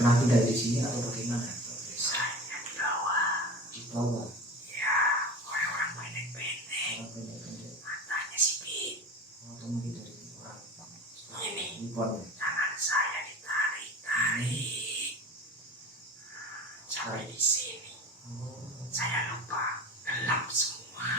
pernah tinggal di sini atau bagaimana? Saya di bawah. Di bawah. Ya, orang-orang pendek-pendek. Orang pendek-pendek. Matanya sipit. Atau mungkin dari orang Ini impor. tangan saya ditarik-tarik sampai di sini. Saya lupa gelap semua.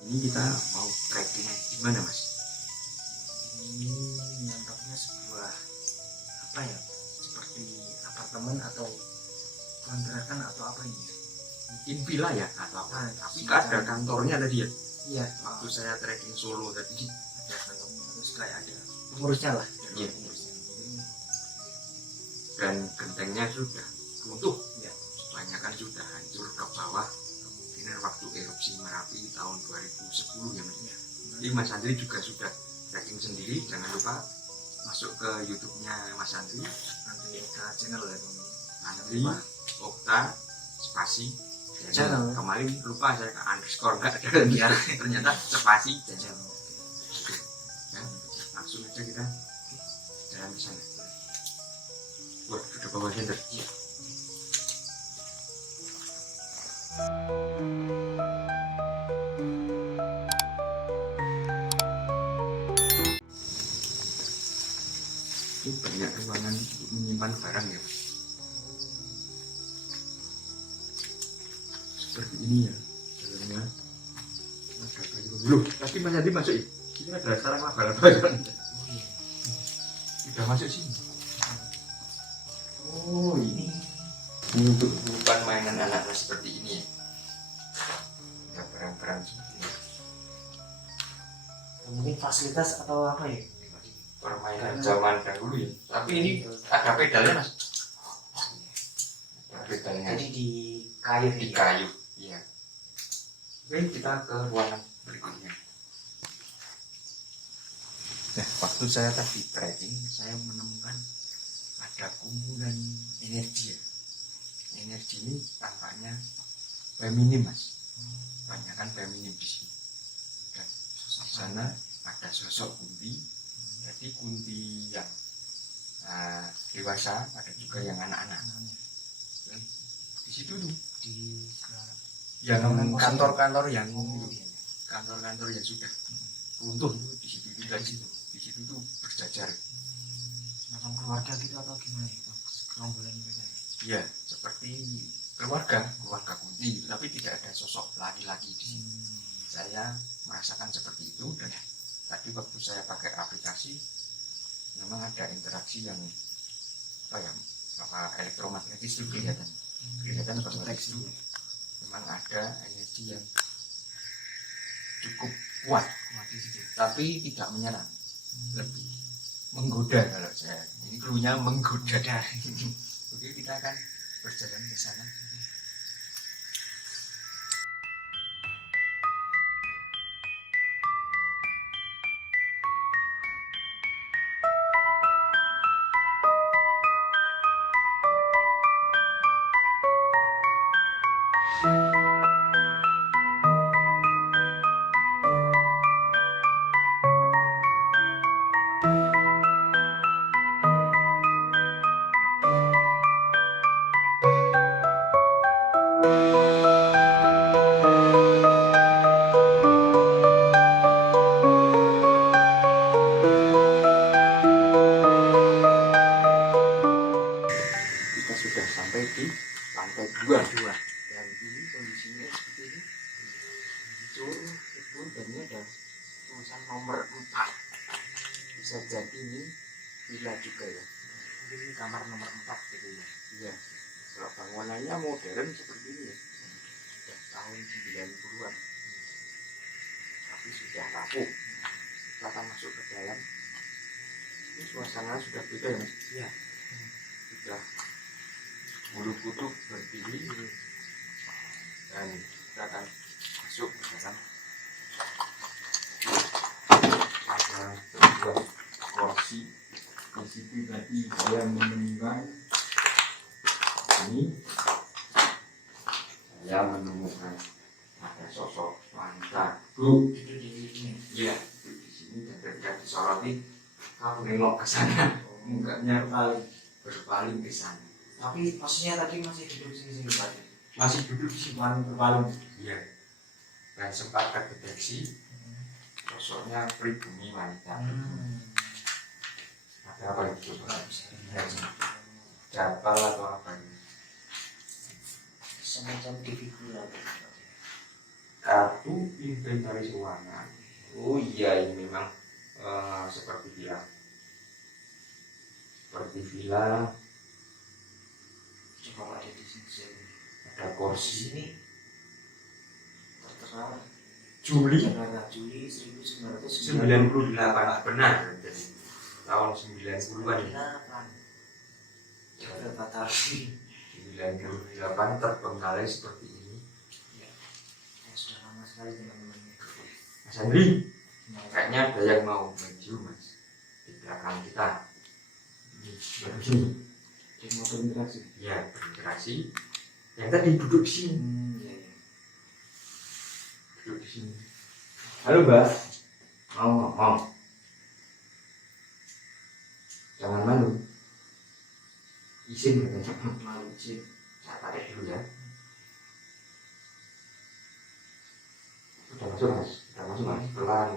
Ini kita mau trekking di mana, Mas? Ini nampaknya sebuah apa ya? Seperti apartemen atau kontrakan atau apa ini? Mungkin villa ya atau apa? Tapi villa. ada kantornya tadi ya. Iya. Waktu saya trekking Solo tadi ada kantornya, terus kayak ada Pengurusnya lah. Iya. Pengurusnya. dan gentengnya sudah runtuh. Ya. Kebanyakan sudah hancur ke bawah. Kemungkinan waktu erupsi Merapi tahun 2010 ya, Mas. Jadi Mas Andri juga sudah trekking sendiri. Jangan lupa masuk ke YouTube-nya Mas Andri. Nanti ada channel ya Bang. Andri Okta spasi Channel. kemarin lupa saya ke underscore nggak ada ya. Ternyata spasi channel. Ya, langsung aja kita jalan ke sana. Wah, sudah bawa senter. Ini banyak ruangan untuk menyimpan barang ya. Seperti ini ya dalamnya ada kayu belum, tapi Mas Adi masuk ya. Ini ada sarang laba-laba kan. Udah masuk sini. Oh ini. Ini untuk bukan mainan anak-anak seperti ini ya. Ada barang-barang seperti ini. Mungkin fasilitas atau apa ya? Permainan zaman dahulu ya. Tapi ini ada pedalnya, Mas. Ada pedalnya Jadi di kayu di kayu. Iya. Oke, kita ke ruangan berikutnya. Nah, waktu saya tadi trekking, saya menemukan ada kumpulan energi ya. Energi ini tampaknya feminim, Mas. Banyak kan feminim di sini. Dan di sana ada sosok kunti. Jadi kunti yang dewasa, ada juga yang anak-anak. Dan di situ tuh di yang kantor-kantor yang iya. kantor-kantor yang sudah runtuh di situ di situ tuh berjajar. Semacam keluarga gitu atau gimana itu? Gerombolan mereka ya? Iya, seperti keluarga kunti, tapi tidak ada sosok laki-laki di sini. Saya merasakan seperti itu, dan tadi waktu saya pakai aplikasi memang ada interaksi yang elektromagnetis itu kelihatan konteks itu memang ada energi yang cukup kuat di situ. tapi tidak menyerang, lebih menggoda. Kalau saya ini klunya menggoda. Oke, kita akan berjalan ke sana. jadi ini villa juga ya. Ini kamar nomor 4 gitu ya. Iya. Kalau bangunannya modern seperti ini ya. Sudah tahun 90-an. Tapi sudah rapuh. Kita masuk ke dalam. Ini suasana sudah beda ya Mas. Iya. Sudah bulu kutub berdiri dan kita akan masuk ke dalam. Ada sebuah kursi. Di situ tadi saya menemukan ini, saya menemukan ada sosok wanita Itu di ini. ya di sini, dan ketika disoroti aku nengok ke sana, mukanya berpaling ke sana. Tapi maksudnya tadi masih duduk sini Pak. Masih duduk di sini. Berpaling. Iya. Dan sempat terdeteksi sosoknya pribumi wanita. Ada apa itu? Jabal atau apa ini? Semacam figuran. Kartu inventaris keuangan. Oh iya, ini memang seperti villa. Seperti villa. Coba ada di sini. Ada Di kursi. sini tertera Juli Juli 1998. 98, benar. Jadi tahun 90-an ya. Berapa tahun? 98 terbengkalai seperti ini. Ya, sudah lama sekali teman-teman. Mas Andri, kayaknya ada yang mau maju Mas di belakang kita. Begini. Jadi mau berinteraksi. Ya, berinteraksi. Yang tadi duduk di sini. Iya. Duduk di sini. Halo Mbak, mau ngomong? Jangan malu. Izin katanya. Malu sih. Saya tarik dulu ya. Sudah masuk Mas. Sudah masuk Mas. Pelan.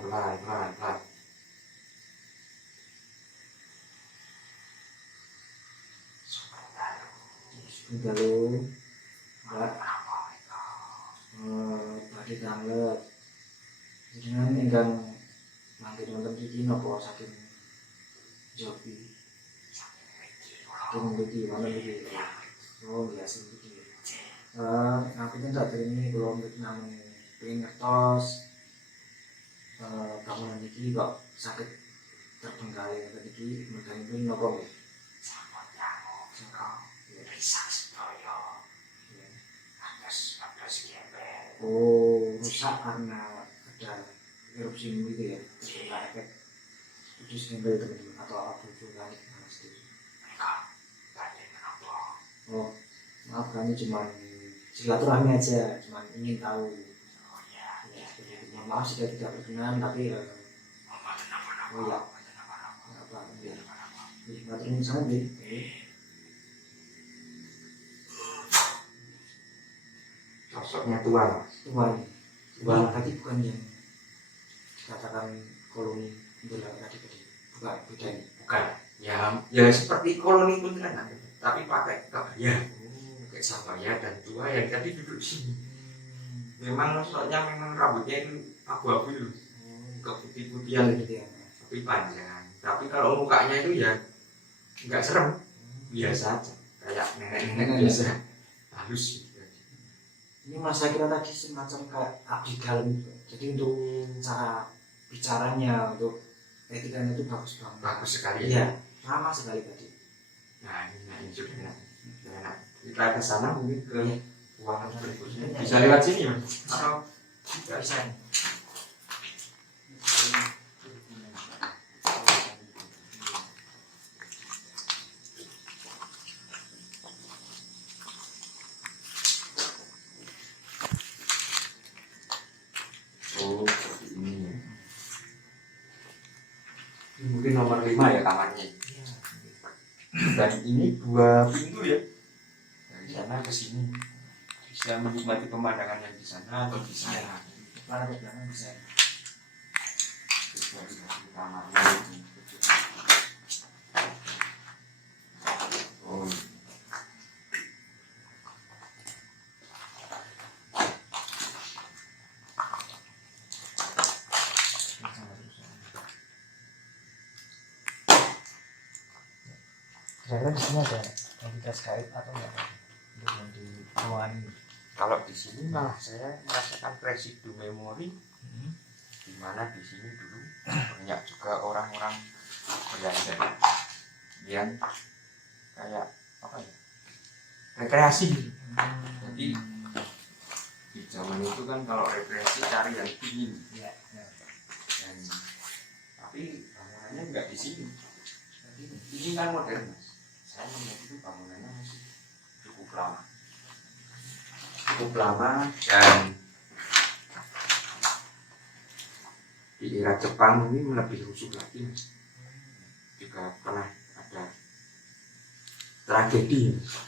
Sebentar lo. Mbak. Tadi tanglet. Jangan ingkang mangke wonten iki napa saking Jopi. Saking iki wonten iki. Oh, biasa iki. Aku kan tak ini kalau namun pengen ngertos bangunan iki kok sakit terbengkalai tadi iki mergane pun napa nggih? Sampun nyangu. Risak sedaya. Atas 14 gembel. Oh, rusak karena ada erupsi gitu ya, terkena efek putus gembel teman-teman atau abu vulkanik pasti. Enggak, tadi menapa? Oh, maaf kami cuma silaturahmi aja, cuma ingin tahu. Oh iya. Ya, jadi maaf jika tidak berkenan, tapi Mboten napa-napa. oh ya, Mboten napa-napa. apa ya, matur nuwun sangat deh. Sosoknya tua Mas. Tuan, tuan tadi bukan yang dikatakan koloni bola tadi, bukan beda ini. Bukan. Ya seperti koloni kuntilanak, tapi pakai kebaya. Pakai sabaya dan tua yang tadi duduk di sini. Memang sosoknya memang rambutnya itu abu-abu itu, keputih-putihan gitu ya. tapi panjang. Tapi kalau mukanya itu ya nggak serem, biasa aja, kayak nenek-nenek biasa, halus gitu. Ini mas saya kira tadi semacam kayak abdi dalam gitu. Jadi untuk cara bicaranya, untuk etikanya itu bagus banget. Bagus sekali. Iya, ramah sekali tadi. Nah ini sudah enak. Enak. Kita ke sana mungkin ke ruangan berikutnya. Iya. Bisa lewat sini Mas? Atau Tidak bisa. oh seperti ini. Ini mungkin nomor 5 ya kamarnya. Iya. Dan ini 2 pintu ya. Dari sana ke sini. Bisa menikmati pemandangan yang di sana atau di sana. Para ke belakang bisa. Dari kamarnya ini. Oh. Kira-kira di sini ada entitas gaib atau enggak untuk yang di ruangan ini? Kalau di sini malah saya merasakan residu memori, di mana di sini dulu banyak juga orang-orang Belanda yang kayak apa ya, rekreasi gitu. Jadi di zaman itu kan kalau rekreasi cari yang dingin, Ya, ya. dan tapi bangunannya nggak di sini. Ini kan modern, Mas. Saya melihat itu bangunannya masih cukup lama, dan di era Jepang ini lebih rusuh lagi, Mas. Juga pernah ada tragedi, Mas.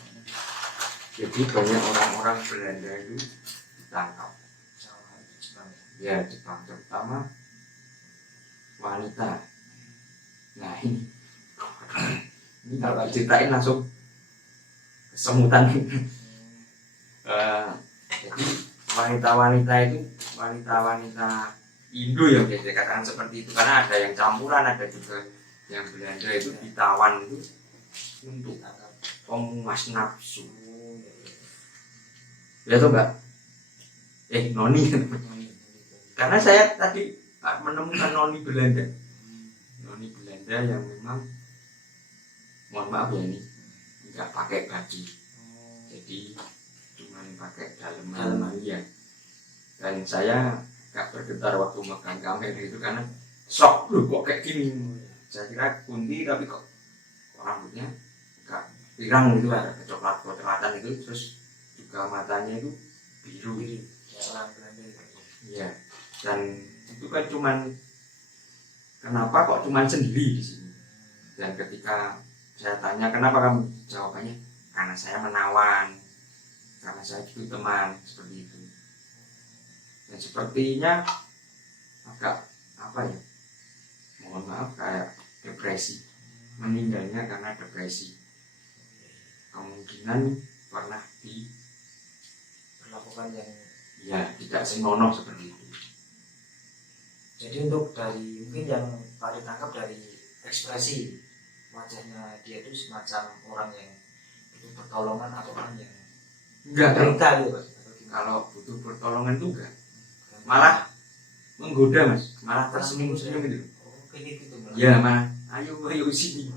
Jadi banyak orang-orang Belanda itu ditangkap. Ya, Jepang, terutama wanita. Nah ini kalau ceritain langsung kesemutan. Jadi wanita-wanita itu wanita-wanita Indo yang bisa dikatakan seperti itu, karena ada yang campuran, ada juga yang Belanda itu ditawan itu untuk pemuas nafsu. Ya tuh Mbak, noni. Karena saya tadi menemukan noni Belanda yang memang, mohon maaf ya, ini nggak pakai baju, jadi cuma pakai daleman ya. Dan saya nggak bergetar waktu megang kamera itu karena shock, loh kok kayak gini. Saya kira kunti tapi kok rambutnya nggak pirang gitu, ada kecoklatan itu, terus juga matanya itu biru kayak orang Belanda itu. Iya. Dan itu kan cuman, kenapa kok cuman sendiri di sini? Dan ketika saya tanya kenapa kamu, jawabannya karena saya menawan, karena saya itu teman, seperti itu. Dan sepertinya agak apa ya, mohon maaf, kayak depresi, meninggalnya karena depresi. Kemungkinan pernah Perlakukan yang ya tidak senonoh seperti itu. jadi untuk dari mungkin yang Pak ditangkap dari ekspresi wajahnya dia itu semacam orang yang butuh pertolongan atau orang yang Enggak, cerita gitu Pak. kalau butuh pertolongan itu enggak, malah menggoda Mas, malah tersenyum-senyum gitu. Oh, kayak gitu malah. Ya malah, ayo sini.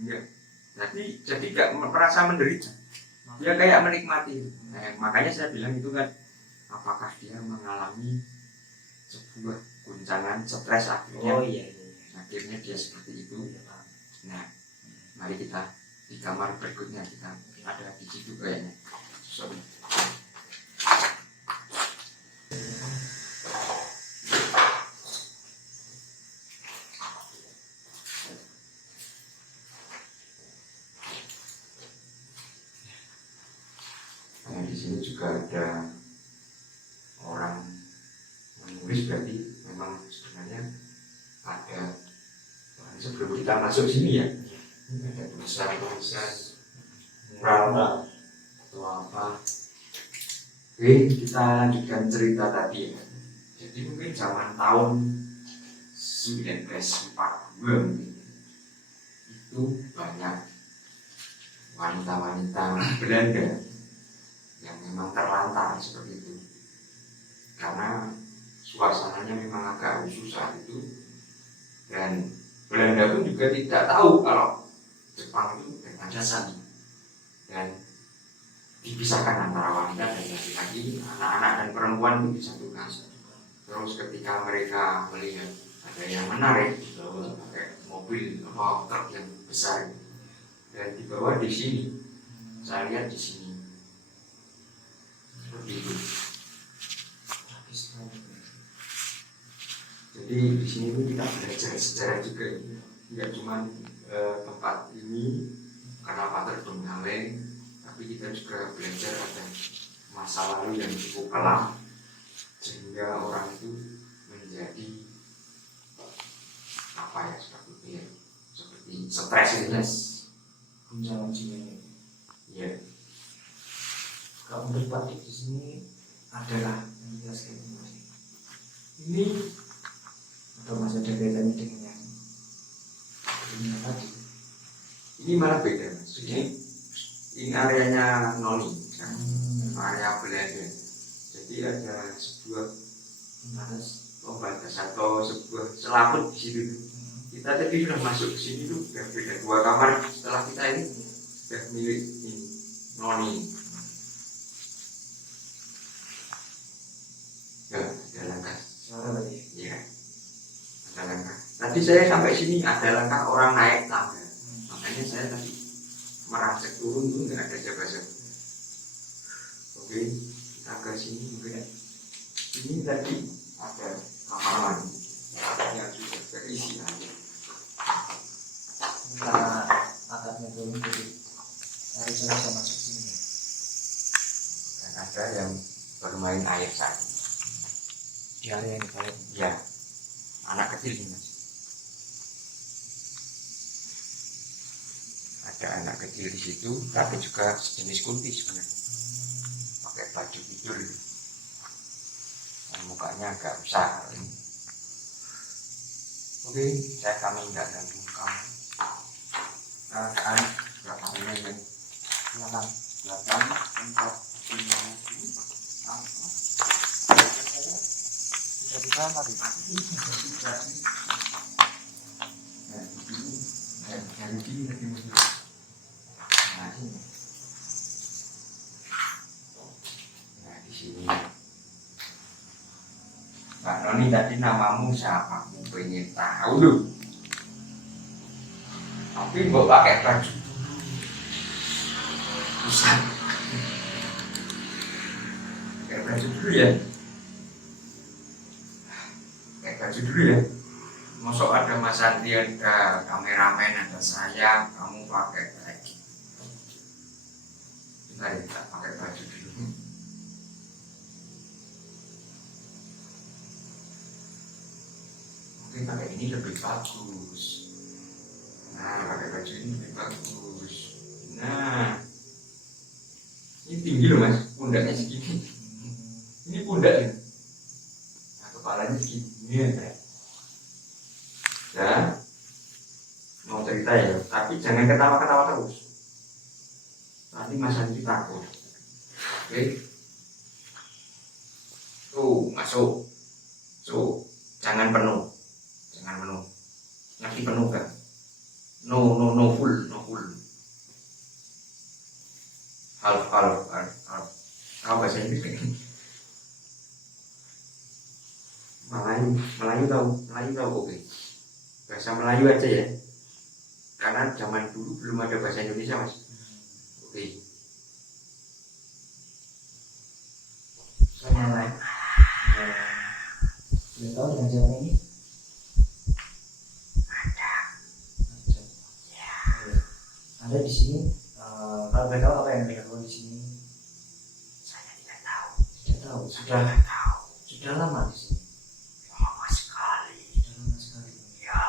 Enggak. Jadi enggak merasa menderita. Dia kayak menikmati. Makanya saya bilang itu kan, apakah dia mengalami sebuah guncangan stres akhirnya. Oh iya. Akhirnya dia seperti itu. Nah, mari kita di kamar berikutnya, kita ada di situ kayaknya. Sorry. Nah, di sini juga ada orang menulis, berarti memang sebenarnya ada, sebelum kita masuk sini ya, ada tulisan mural atau apa. Oke, kita lanjutkan cerita tadi ya. Jadi mungkin zaman tahun 1942 mungkin, itu banyak wanita-wanita Belanda yang memang terlantar seperti itu, karena suasananya memang agak rusuh saat itu, dan Belanda pun juga tidak tahu kalau Jepang itu berpancasila, dan dipisahkan antara wanita dan laki-laki, anak-anak dan perempuan itu disatukan. Terus ketika mereka melihat ada yang menarik, dibawa pakai mobil atau truk yang besar dan dibawa di sini. Saya lihat di sini seperti itu. Jadi di sini pun kita belajar sejarah juga, tidak cuma tempat ini kenapa terbengkalai, tapi kita juga belajar ada masa lalu yang cukup kelam sehingga orang itu menjadi apa ya, seperti stres gitu. Guncangan jiwa. Ya. Kalau menurut Pak di sini adalah yang jelas ini atau masih ada kaitannya dengan yang tadi? Ini malah beda mas. Ini areanya Noni, kan? Area Belanda. Jadi ada sebuah pembatas atau sebuah selaput di situ. Kita tadi sudah masuk ke sini tuh, udah beda 2 kamar. Setelah kita ini sudah milik ini, Noni. Ya, ada langkah. Ya, ada langkah. Tadi saya sampai sini ada langkah orang naik tangga. Makanya saya tadi merasa turun tuh nggak ada siapa-siapa. Oke, kita ke sini mungkin. Ini tadi ada kamar mandi yang sudah terisi aja. Karena atapnya belum jadi harus bisa masuk sini. Dan ada yang bermain air saat ini. Di area ini kalian. Ya, anak kecil ini mas. Ada anak kecil di situ, tapi juga jenis kunti sebenarnya. Pakai baju tidur. Dan mukanya agak besar. Oke, kami nggak ganggu kamu. Keadaan belakangnya yang belakang 4, 5, 6. Bisa mari. Dari sini lagi masuk. Nah, sini. Nah, di sini. Mbak Noni, tadi namamu siapa? Aku pengen tahu loh. Tapi mbok pakai baju pusat. Pakai baju dulu ya. Pakai baju dulu ya. Masuk ada Mas Andi, ada kameramen, ada saya, kamu pakai kayak gitu. Kita pakai baju dulu. Mungkin pakai ini lebih bagus. Nah, pakai baju ini lebih bagus. Nah, ini tinggi loh mas, pundaknya segini. Ini pundak ya. Nah, kepalanya segini ya. Ya, mau cerita ya, tapi jangan ketawa-ketawa terus. Nanti Mas Andi takut. Oke. Tuh, masuk. Tuh, jangan penuh. Jangan penuh. Nanti penuh kan? No full. Half. Apa bahasa Inggris? Melayu tahu oke. Bahasa Melayu aja ya. Karena zaman dulu belum ada bahasa Indonesia mas. Oke. Saya naik. Belum tahu dengan jalan ini. Ada di sini. Kalau boleh tahu apa yang dilakukan di sini? Saya tidak tahu. Tidak tahu. Sudah lama di sini. Lama sekali. Lama sekali. Ya.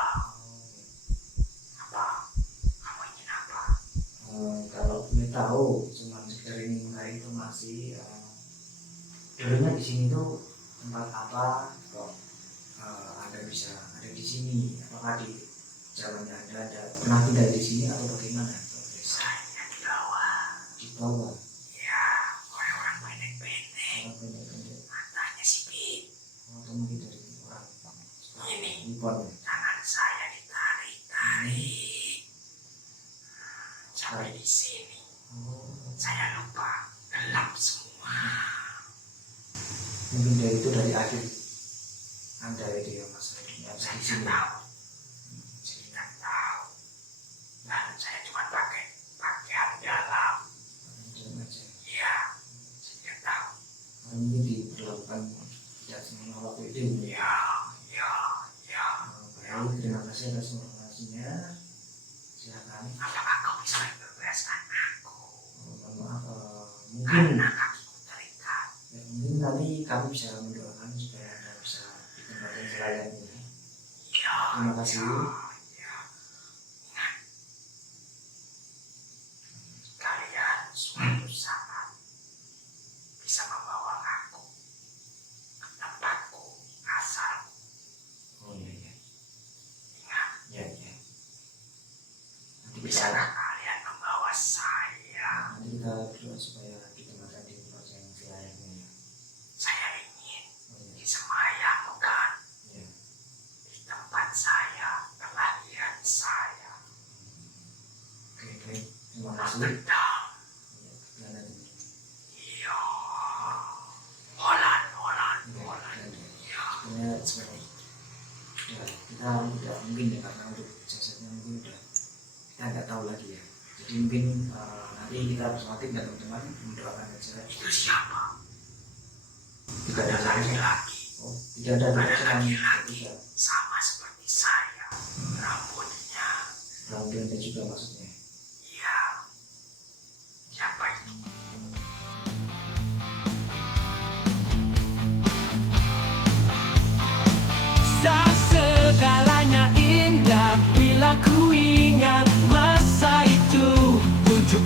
Apa? Kamu ingin apa? Kalau boleh tahu, cuma sekedar ingin mencari informasi. Dulunya di sini tuh tempat apa? Kok Anda bisa ada di sini? Apakah di zamannya Anda ada pernah tinggal di sini atau bagaimana? Saya di bawah. Di bawah. Ya, orang pendek-pendek. Orang pendek-pendek. Matanya sipit. Atau mungkin dari orang Ini. Nippon. Tangan saya ditarik. Sampai di sini. Saya lupa. Gelap semua. Mungkin dari akhir Anda itu ya mas. Saya tidak tahu. Saya tidak tahu. Dan saya cuma pakai pakaian dalam. Iya, saya tidak tahu. Mungkin diperlakukan tidak semua waktu itu. Ya. Baik, terima kasih atas informasinya. Silakan. Apakah kau bisa membebaskan aku? Maaf, mungkin Karena kakiku terikat. mungkin nanti kami bisa mendoakan supaya Anda bisa ditempatkan selayaknya. Ya. Terima kasih. Ya. Ingat. Kalian suatu saat bisa membawa aku ke tempatku asalku. Oh iya. Ingat. Ya. Nanti bisa Bisakah kalian Terima kasih. Ya, dan Iya. Holland. sebenarnya seperti ya, kita tidak mungkin ya karena untuk jasadnya mungkin udah kita nggak tahu lagi ya. Jadi mungkin nanti kita berselatih dan teman-teman mendoakan saja. Itu siapa? Tidak ada laki-laki. Oh, tidak ada laki-laki. tidak. Sama seperti saya. Rambutnya. Rambut dan juga maksudnya. Iya. Siapa itu? Segalanya indah bila ku ingat masa itu. Tujuh